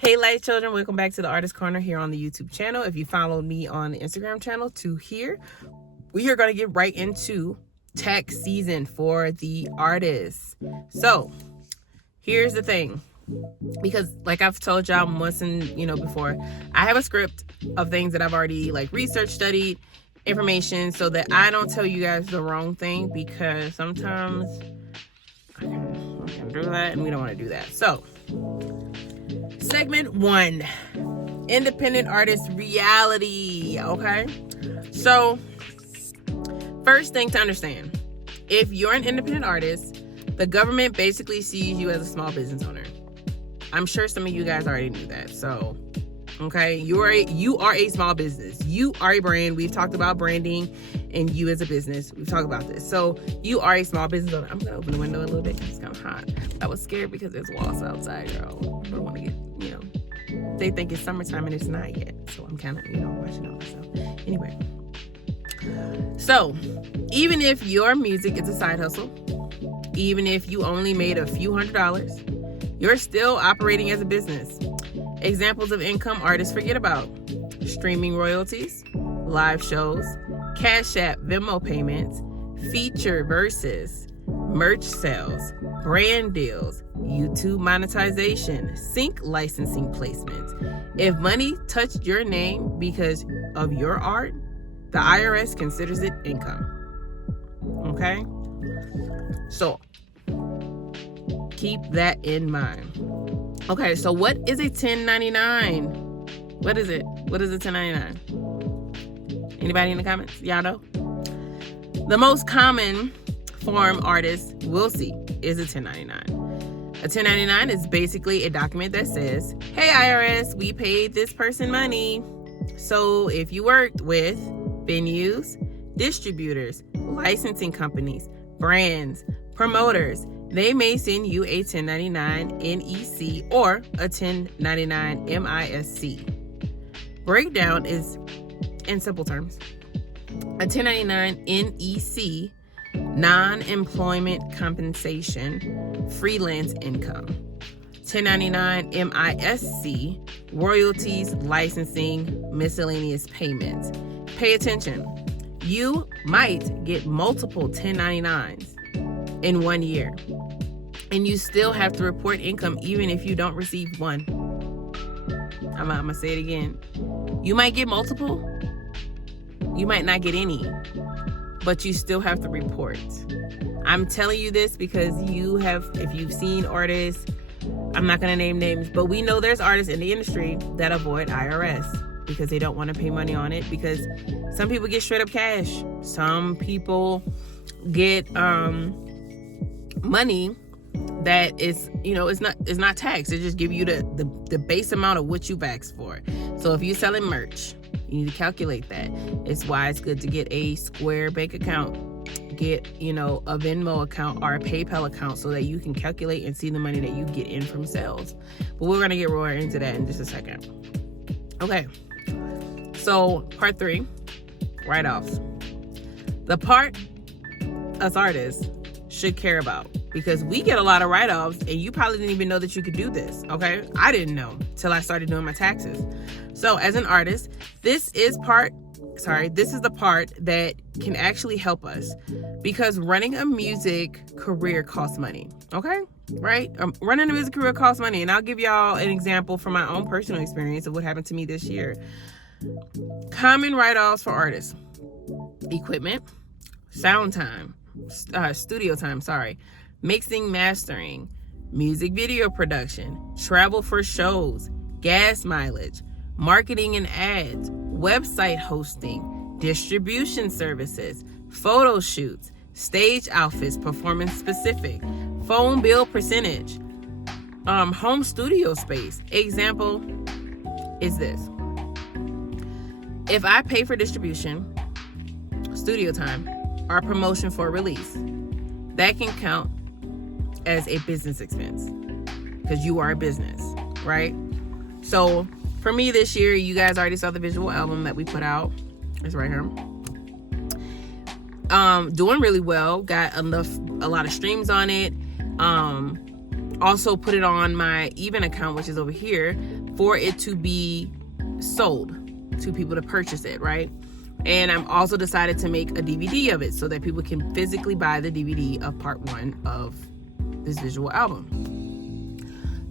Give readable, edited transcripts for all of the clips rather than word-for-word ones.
Hey light children, welcome back to the Artist Corner here on the YouTube channel. If you followed me on the Instagram channel to here, we are going to get right into tax season for the artists. So here's the thing, because like I've told y'all once and before, I have a script of things that I've already researched, studied, information, so that I don't tell you guys the wrong thing, because sometimes I can do that and we don't want to do that. So segment 1, independent artist reality. Okay, so first thing to understand, if you're an independent artist, the government basically sees you as a small business owner. I'm sure some of you guys already knew that. So okay, you are a small business. You are a brand. We've talked about branding and you as a business. We've talked about this. So you are a small business owner. I'm gonna open the window a little bit because it's kind of hot. I was scared because there's walls outside, girl. I don't want to get, they think it's summertime and it's not yet. So I'm kind of, watching out myself. Anyway, so even if your music is a side hustle, even if you only made a few $100s, you're still operating as a business. Examples of income artists forget about: streaming royalties, live shows, Cash App, Venmo payments, feature verses, merch sales, brand deals, YouTube monetization, sync licensing placements. If money touched your name because of your art, the IRS considers it income. Okay? So keep that in mind. Okay, so what is a 1099? What is it? What is a 1099? Anybody in the comments? Y'all know? The most common form artists will see is a 1099. A 1099 is basically a document that says, hey IRS, we paid this person money. So if you worked with venues, distributors, licensing companies, brands, promoters, they may send you a 1099 NEC or a 1099 MISC. Breakdown is, in simple terms, a 1099 NEC, non-employment compensation, freelance income. 1099 MISC, royalties, licensing, miscellaneous payments. Pay attention. You might get multiple 1099s in 1 year, and you still have to report income even if you don't receive one. I'm gonna say it again. You might get multiple, you might not get any, but you still have to report. I'm telling you this because if you've seen artists, I'm not gonna name names, but we know there's artists in the industry that avoid IRS because they don't want to pay money on it, because some people get straight up cash. Some people get money that is, it's not taxed. They just give you the base amount of what you've asked for. So if you're selling merch, you need to calculate that. It's why it's good to get a Square bank account, get a Venmo account or a PayPal account, so that you can calculate and see the money that you get in from sales. But we're going to get more into that in just a second. Okay, so part 3, write-offs. The part us artists should care about, because we get a lot of write-offs and you probably didn't even know that you could do this. Okay, I didn't know till I started doing my taxes. So as an artist, this is the part that can actually help us, because running a music career costs money. Okay, right? Running a music career costs money, and I'll give y'all an example from my own personal experience of what happened to me this year. Common write-offs for artists: equipment, sound time, studio time, mixing, mastering, music video production, travel for shows, gas mileage, marketing and ads, website hosting, distribution services, photo shoots, stage outfits, performance specific, phone bill percentage, home studio space. Example is this: if I pay for distribution, studio time, or promotion for release, that can count as a business expense because you are a business, right? So for me this year, you guys already saw the visual album that we put out. It's right here. Doing really well. Got a lot of streams on it. also put it on my Even account, which is over here, for it to be sold to people to purchase it, right? And I'm also decided to make a DVD of it so that people can physically buy the DVD of part 1 of this visual album.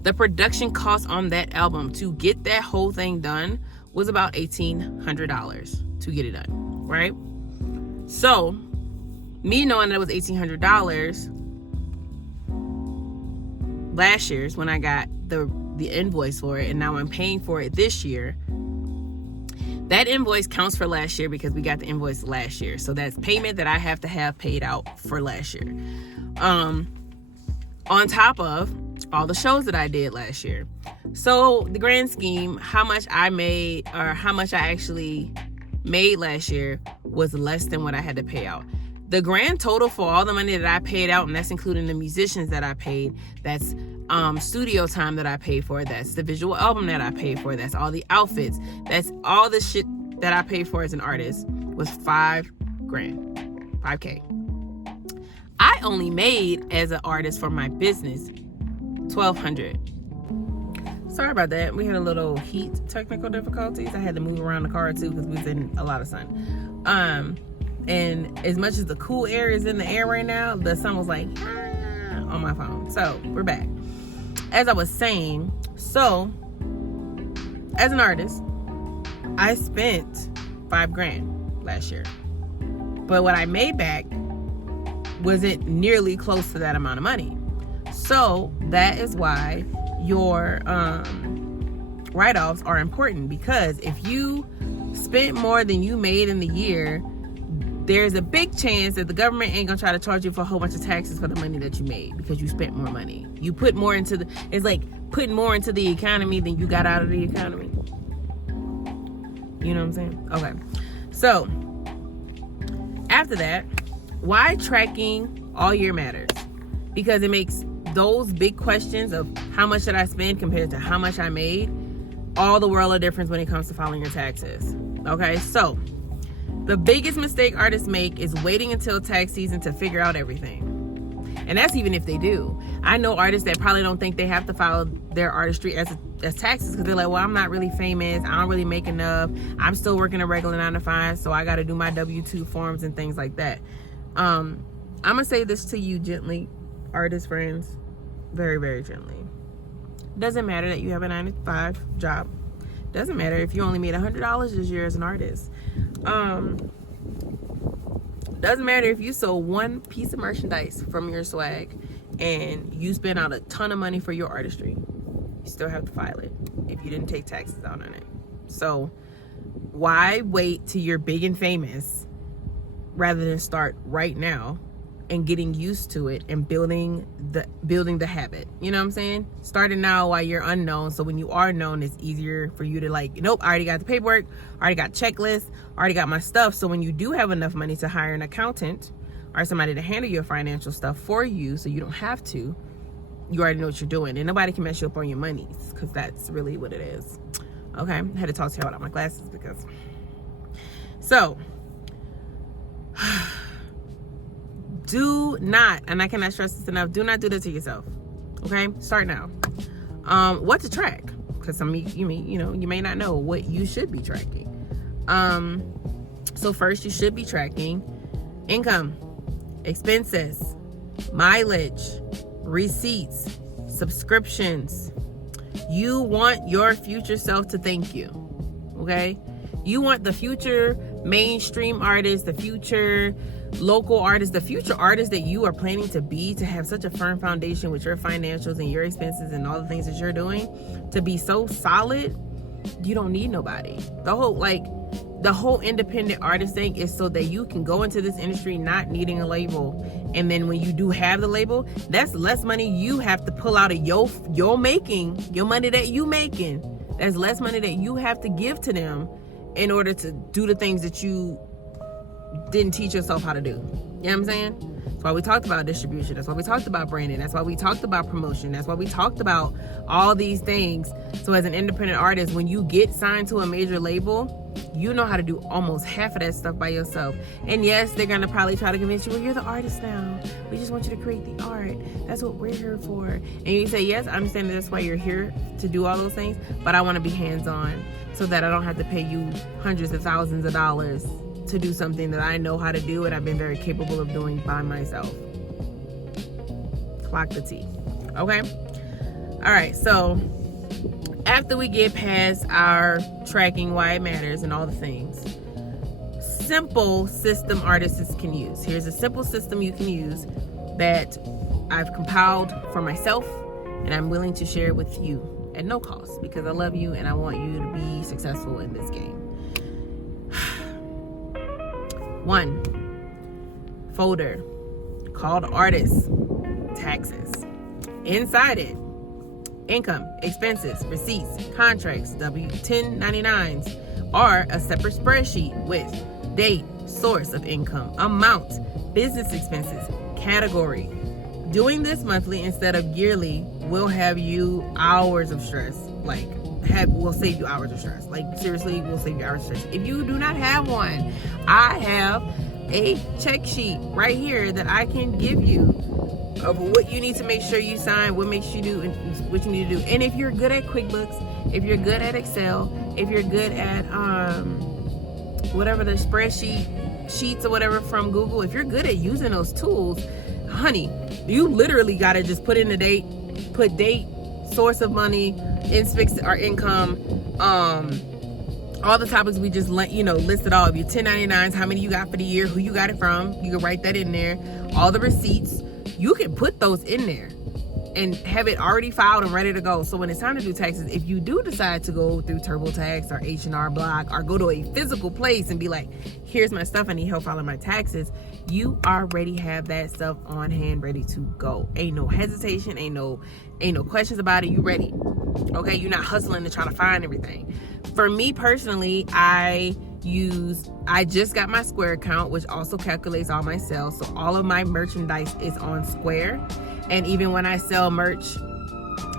The production cost on that album to get that whole thing done was about $1,800 to get it done, right? So, me knowing that it was $1,800 last year's when I got the invoice for it, and now I'm paying for it this year. That invoice counts for last year because we got the invoice last year. So that's payment that I have to have paid out for last year. On top of all the shows that I did last year. So the grand scheme, how much I made, or how much I actually made last year, was less than what I had to pay out. The grand total for all the money that I paid out, and that's including the musicians that I paid, that's studio time that I paid for, that's the visual album that I paid for, that's all the outfits, that's all the shit that I paid for as an artist, was $5,000. I only made as an artist for my business $1,200. Sorry about that. We had a little heat technical difficulties. I had to move around the car too because we was in a lot of sun. And as much as the cool air is in the air right now, the sun was like on my phone. So we're back. As I was saying, so as an artist, I spent $5,000 last year, but what I made back wasn't nearly close to that amount of money. So that is why your write-offs are important, because if you spent more than you made in the year, there's a big chance that the government ain't gonna try to charge you for a whole bunch of taxes for the money that you made because you spent more money. You put more into it's like putting more into the economy than you got out of the economy. You know what I'm saying? Okay. So after that, why tracking all year matters? Because it makes those big questions of how much did I spend compared to how much I made all the world of difference when it comes to filing your taxes. Okay, so the biggest mistake artists make is waiting until tax season to figure out everything. And that's even if they do. I know artists that probably don't think they have to file their artistry as taxes because they're like, well, I'm not really famous. I don't really make enough. I'm still working a regular 9 to 5, so I got to do my W-2 forms and things like that. I'm going to say this to you gently, artist friends, very, very gently. Doesn't matter that you have a 9 to 5 job. Doesn't matter if you only made $100 this year as an artist. Doesn't matter if you sold one piece of merchandise from your swag and you spent out a ton of money for your artistry. You still have to file it if you didn't take taxes out on it. So why wait till you're big and famous rather than start right now and getting used to it and building the habit? You know what I'm saying? Starting now while you're unknown, so when you are known, it's easier for you to like, nope, I already got the paperwork, I already got checklists, I already got my stuff. So when you do have enough money to hire an accountant or somebody to handle your financial stuff for you, so you don't have to, you already know what you're doing, and nobody can mess you up on your monies, because that's really what it is. Okay, I had to talk to you about my glasses because so do not, and I cannot stress this enough, do not do this to yourself. Okay, start now. What to track? Because some you may not know what you should be tracking. So first, you should be tracking income, expenses, mileage, receipts, subscriptions. You want your future self to thank you. Okay, you want the future mainstream artist, the future local artist, the future artist that you are planning to be, to have such a firm foundation with your financials and your expenses and all the things that you're doing, to be so solid. You don't need nobody. The whole independent artist thing is so that you can go into this industry not needing a label, and then when you do have the label, that's less money you have to pull out of your money that you making. That's less money that you have to give to them in order to do the things that you didn't teach yourself how to do. You know what I'm saying? That's why we talked about distribution. That's why we talked about branding. That's why we talked about promotion. That's why we talked about all these things. So as an independent artist, when you get signed to a major label, You know how to do almost half of that stuff by yourself. And yes, they're going to probably try to convince you, well, you're the artist now. We just want you to create the art. That's what we're here for. And you say, yes, I understand that's why you're here, to do all those things, but I want to be hands-on so that I don't have to pay you hundreds of thousands of dollars to do something that I know how to do and I've been very capable of doing by myself. Clock the T. Okay? All right, so after we get past our tracking why it matters and all the things, simple system artists can use. Here's a simple system you can use that I've compiled for myself, and I'm willing to share it with you at no cost because I love you and I want you to be successful in this game. 1 folder called Artists, Taxes. Inside it, income, expenses, receipts, contracts, W-1099s are a separate spreadsheet with date, source of income, amount, business expenses, category. Doing this monthly instead of yearly will have you hours of stress. Will save you hours of stress. Seriously, will save you hours of stress. If you do not have one, I have a check sheet right here that I can give you of what you need to make sure you sign, what makes you do, and what you need to do. And if you're good at QuickBooks, if you're good at Excel, if you're good at whatever the sheets or whatever from Google, if you're good at using those tools, honey, you literally got to just put in the date, put date, source of money, our income, all the topics we just listed all of your 1099s, how many you got for the year, who you got it from. You can write that in there. All the receipts, you can put those in there and have it already filed and ready to go. So when it's time to do taxes, if you do decide to go through TurboTax or H&R Block or go to a physical place and be like, here's my stuff, I need help filing my taxes, you already have that stuff on hand ready to go. Ain't no hesitation, ain't no questions about it. You ready. Okay, you're not hustling to try to find everything. For me personally, I just got my Square account, which also calculates all my sales. So all of my merchandise is on Square. And even when I sell merch,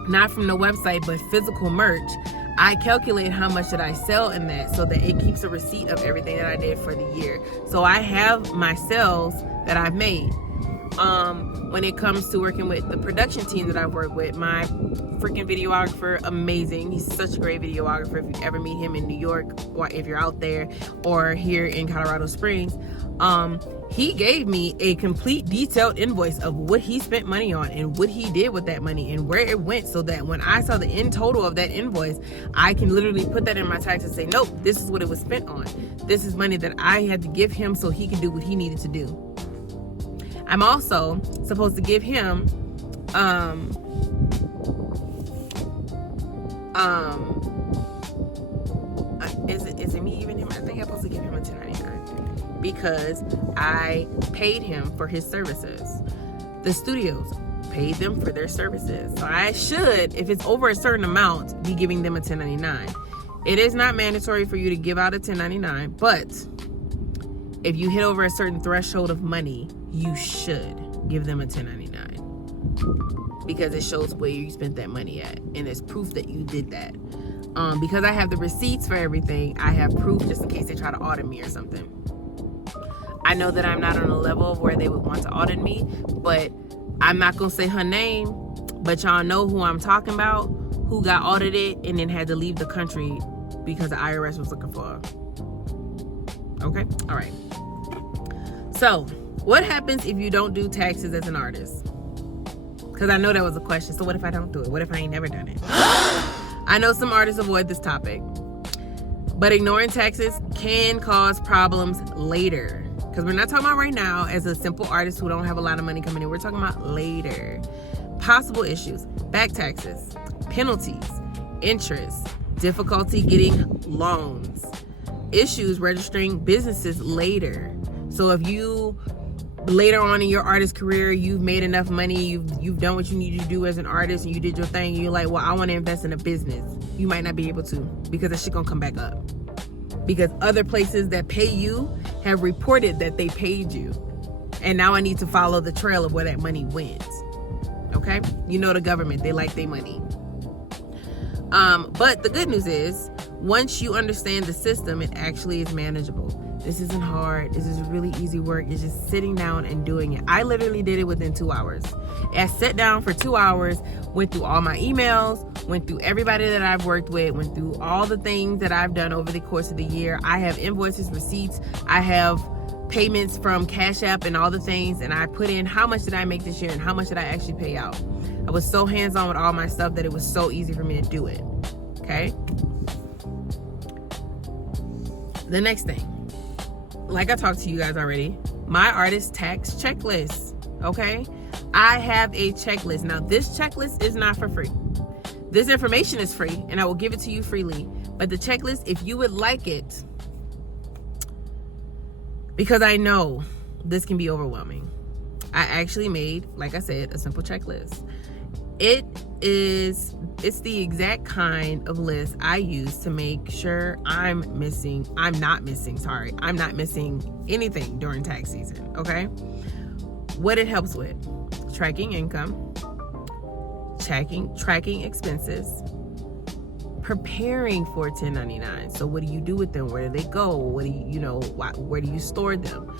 not from the website, but physical merch, I calculate how much did I sell in that so that it keeps a receipt of everything that I did for the year. So I have my sales that I've made. When it comes to working with the production team that I've worked with, my freaking videographer, amazing. He's such a great videographer. If you ever meet him in New York, or if you're out there, or here in Colorado Springs, he gave me a complete detailed invoice of what he spent money on and what he did with that money and where it went, so that when I saw the end total of that invoice, I can literally put that in my tax and say, nope, this is what it was spent on. This is money that I had to give him so he can do what he needed to do. I'm also supposed to give him is it me even him? I think I'm supposed to give him a 1099 because I paid him for his services. The studios paid them for their services. So I should, if it's over a certain amount, be giving them a 1099. It is not mandatory for you to give out a 1099, but if you hit over a certain threshold of money, you should give them a 1099 because it shows where you spent that money at, and it's proof that you did that. Because I have the receipts for everything, I have proof just in case they try to audit me or something. I know that I'm not on a level of where they would want to audit me, but I'm not gonna say her name, but y'all know who I'm talking about, who got audited and then had to leave the country because the IRS was looking for her. Okay, all right. So what happens if you don't do taxes as an artist? Because I know that was a question. So what if I don't do it? What if I ain't never done it? I know some artists avoid this topic, but ignoring taxes can cause problems later. Because we're not talking about right now as a simple artist who don't have a lot of money coming in. We're talking about later. Possible issues: back taxes, penalties, interest, difficulty getting loans, issues registering businesses later. So if you later on in your artist career, you've made enough money, you've done what you need to do as an artist, and you did your thing, and you're like, well, I want to invest in a business, you might not be able to because that shit gonna come back up, because other places that pay you have reported that they paid you, and now I need to follow the trail of where that money went. Okay, you know, the government, they like their money. But the good news is, Once you understand the system, it actually is manageable. This isn't hard. This is really easy work. It's just sitting down and doing it. I literally did it within 2 hours. I sat down for 2 hours, went through all my emails, went through everybody that I've worked with, went through all the things that I've done over the course of the year. I have invoices, receipts. I have payments from Cash App and all the things. And I put in how much did I make this year and how much did I actually pay out. I was so hands-on with all my stuff that it was so easy for me to do it. Okay? The next thing, like I talked to you guys already, my artist tax checklist. Okay? I have a checklist. Now, this checklist is not for free. This information is free, and I will give it to you freely. But the checklist, if you would like it, because I know this can be overwhelming, I actually made, like I said, a simple checklist. It's the exact kind of list I use to make sure I'm not missing anything during tax season, okay? What it helps with: tracking income, tracking expenses, preparing for 1099. So what do you do with them? Where do they go? Where do you store them?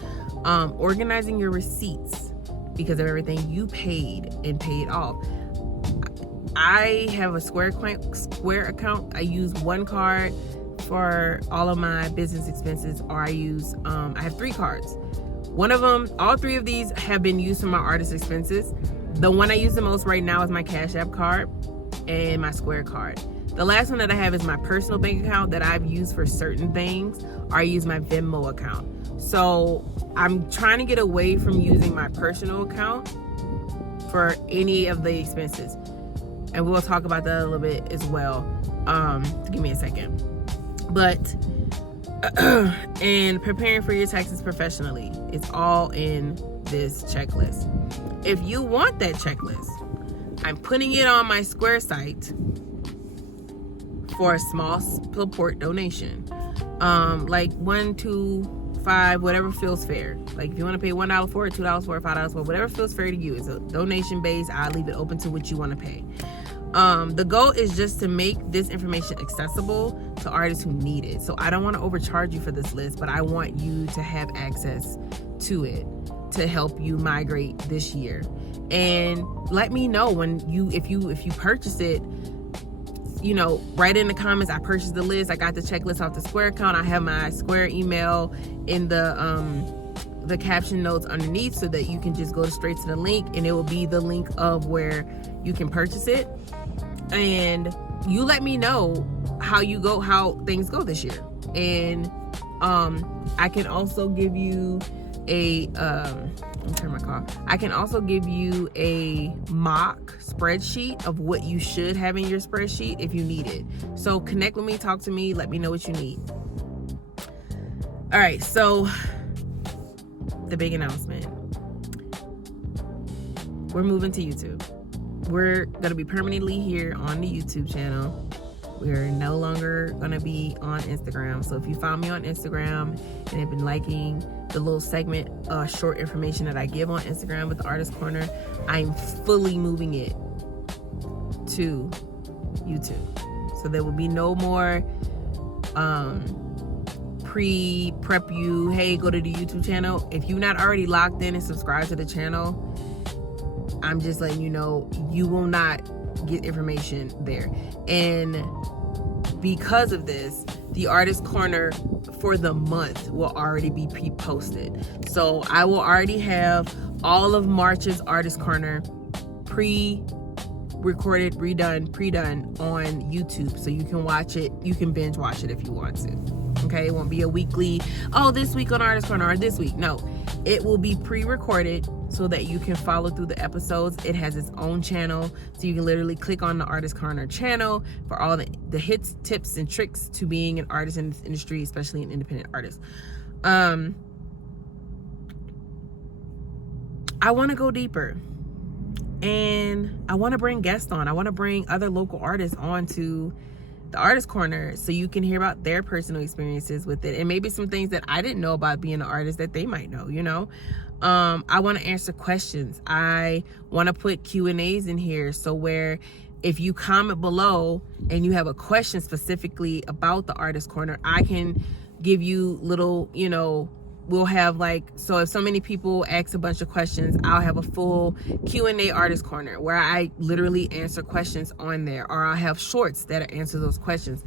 Organizing your receipts because of everything you paid and paid off. I have a Square account. I use one card for all of my business expenses, or I have 3 cards. One of them, all 3 of these have been used for my artist expenses. The one I use the most right now is my Cash App card and my Square card. The last one that I have is my personal bank account that I've used for certain things, or I use my Venmo account. So I'm trying to get away from using my personal account for any of the expenses. And we'll talk about that a little bit as well. Give me a second. But and preparing for your taxes professionally, it's all in this checklist. If you want that checklist, I'm putting it on my Square site for a small support donation. Like $1, $2, $5, whatever feels fair. Like if you want to pay $1 for it, $2 for it, $5 for it, whatever feels fair to you. It's a donation base. I leave it open to what you want to pay. The goal is just to make this information accessible to artists who need it. So I don't want to overcharge you for this list, but I want you to have access to it to help you migrate this year. And let me know if you purchase it, write in the comments, I purchased the list, I got the checklist off the Square account, I have my Square email in the caption notes underneath, so that you can just go straight to the link, and it will be the link of where you can purchase it. And you let me know how things go this year. And I can also give you I can also give you a mock spreadsheet of what you should have in your spreadsheet if you need it. So connect with me, talk to me, let me know what you need. All right, so the big announcement. We're moving to YouTube. We're going to be permanently here on the YouTube channel. We're no longer going to be on Instagram. So if you found me on Instagram and have been liking the little segment, short information that I give on Instagram with the Artist Corner, I'm fully moving it to YouTube. So there will be no more prep you, hey, go to the YouTube channel. If you're not already logged in and subscribed to the channel, I'm just letting you know, you will not get information there. And because of this, the Artist Corner for the month will already be pre-posted. So I will already have all of March's Artist Corner pre-recorded, pre-done on YouTube. So you can watch it, you can binge watch it if you want to. Okay, it won't be a weekly, this week on Artist Corner or this week. No, it will be pre-recorded so that you can follow through the episodes. It has its own channel, so you can literally click on the Artist Corner channel for all the hits, tips, and tricks to being an artist in this industry, especially an independent artist. I want to go deeper, and I want to bring guests on. I want to bring other local artists on to the Artist Corner so you can hear about their personal experiences with it, and maybe some things that I didn't know about being an artist that they might know, I want to answer questions. I want to put Q&As in here, so where if you comment below and you have a question specifically about the Artist Corner, I can give you little, we'll have like, so if so many people ask a bunch of questions, I'll have a full Q&A Artist Corner where I literally answer questions on there, or I'll have shorts that answer those questions.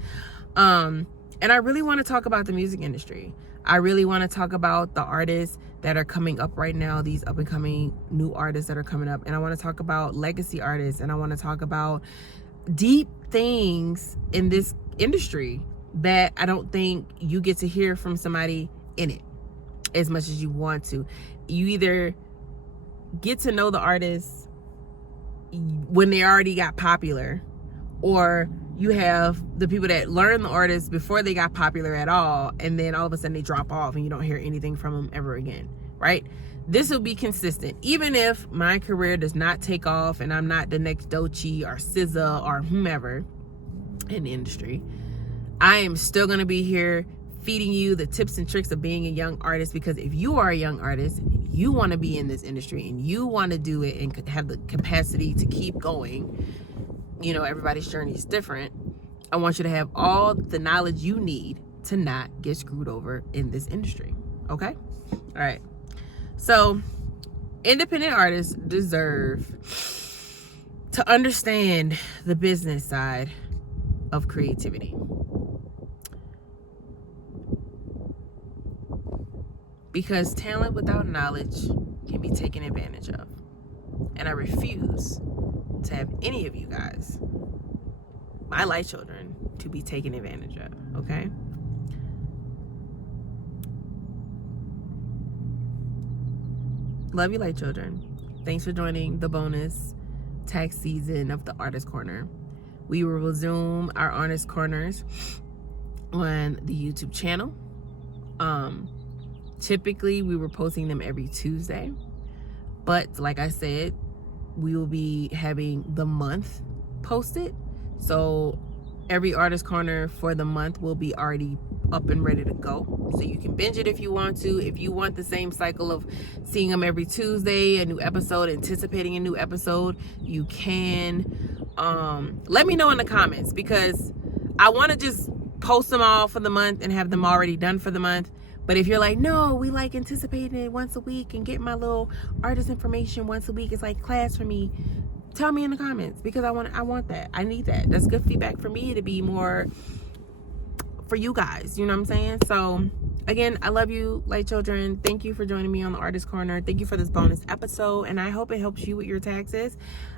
And I really want to talk about the music industry. I really want to talk about the artists that are coming up right now, these up and coming new artists that are coming up. And I want to talk about legacy artists, and I want to talk about deep things in this industry that I don't think you get to hear from somebody in it as much as you want to. You either get to know the artists when they already got popular, or you have the people that learn the artists before they got popular at all, and then all of a sudden they drop off and you don't hear anything from them ever again, right? This will be consistent. Even if my career does not take off and I'm not the next Doechii or SZA or whomever in the industry, I am still going to be here feeding you the tips and tricks of being a young artist, because if you are a young artist, you want to be in this industry and you want to do it and have the capacity to keep going, everybody's journey is different. I want you to have all the knowledge you need to not get screwed over in this industry. Okay? All right. So, independent artists deserve to understand the business side of creativity. Because talent without knowledge can be taken advantage of. And I refuse to have any of you guys, my light children, to be taken advantage of, okay? Love you, light children. Thanks for joining the bonus tax season of the Artist Corner. We will resume our Artist Corners on the YouTube channel. Typically, we were posting them every Tuesday. But like I said, we will be having the month posted. So every Artist Corner for the month will be already up and ready to go. So you can binge it if you want to. If you want the same cycle of seeing them every Tuesday, a new episode, anticipating a new episode, you can. Let me know in the comments, because I want to just post them all for the month and have them already done for the month. But if you're like, no, we like anticipating it once a week and getting my little artist information once a week, it's like class for me, tell me in the comments, because I want that. I need that. That's good feedback for me to be more for you guys. You know what I'm saying? So again, I love you, light children. Thank you for joining me on the Artist Corner. Thank you for this bonus episode, and I hope it helps you with your taxes.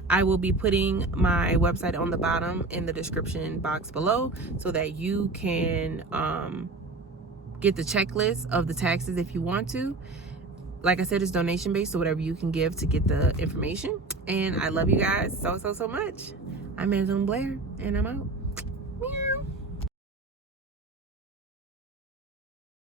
I will be putting my website on the bottom in the description box below so that you can get the checklist of the taxes if you want to. Like I said, it's donation based, so whatever you can give to get the information. And I love you guys so much. I'm Angela Blair, and I'm out.